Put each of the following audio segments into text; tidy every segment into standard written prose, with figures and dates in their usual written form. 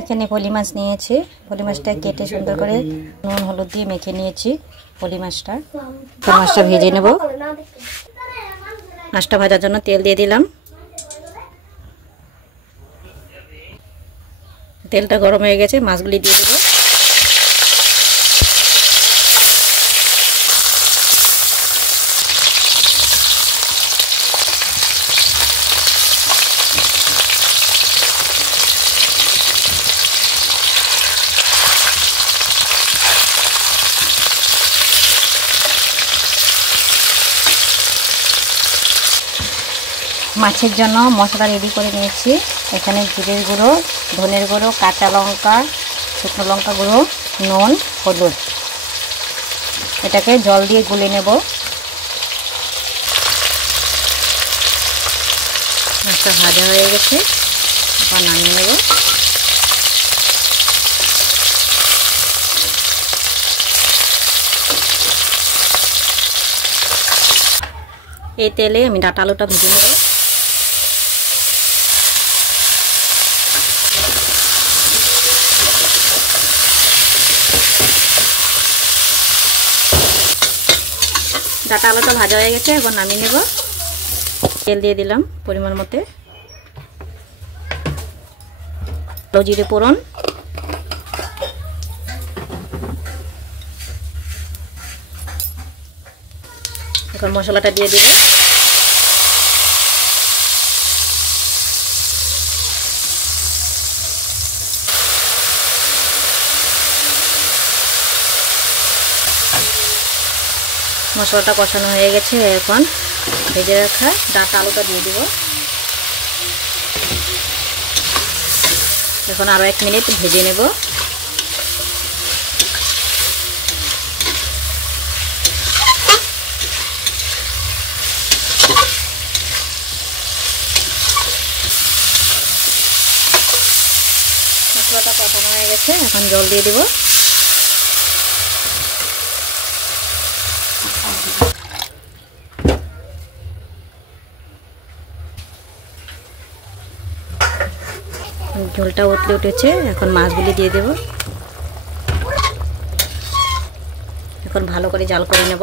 এখানে পলি মাছ নিয়েছি। পলি মাছটা কেটে সুন্দর করে নুন হলুদ দিয়ে মেখে নিয়েছি। পলি মাছটা ভেজে নেব। মাছটা ভাজার জন্য তেল দিয়ে দিলাম। তেলটা গরম হয়ে গেছে, মাছগুলি দিয়ে দেব। মাছের জন্য মশলা রেডি করে নিয়েছি। এখানে জিরের গুঁড়ো, ধনের গুঁড়ো, কাঁচা লঙ্কা, শুকনো লঙ্কা গুঁড়ো, নুন, হলুদ। এটাকে জল দিয়ে গুলে নেব। মাছটা ভাজা হয়ে গেছে, আবার নামিয়ে নেব। এই তেলে আমি ডাঁটা আলুটা ভেজে নেব। ডাঁটা আলুটা ভাজা হয়ে গেছে, এখন নামিয়ে নেব। তেল দিয়ে দিলাম পরিমাণ মতো। জিরে ফোড়ন, এখন মশলাটা দিয়ে দেব। মশলাটা কষানো হয়ে গেছে, এখন ভেজে রাখা ডাঁটা আলুটা দিয়ে দেব। এখন আরো 1 মিনিট ভেজে নেব। মশলাটা কষানো হয়ে গেছে, এখন জল দিয়ে দেব। ঝোলটা উতলে উঠেছে, এখন মাছগুলি দিয়ে দেব। এখন ভালো করে জাল করে নেব।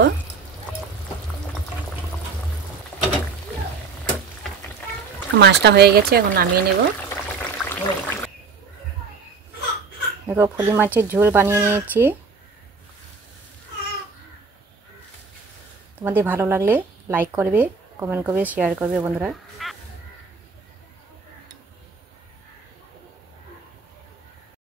মাছটা হয়ে গেছে, এখন নামিয়ে নেব। দেখো পলি মাছের ঝোল বানিয়ে নিয়েছি। তোমাদের ভালো লাগলে লাইক করবে, কমেন্ট করবে, শেয়ার করবে বন্ধুরা।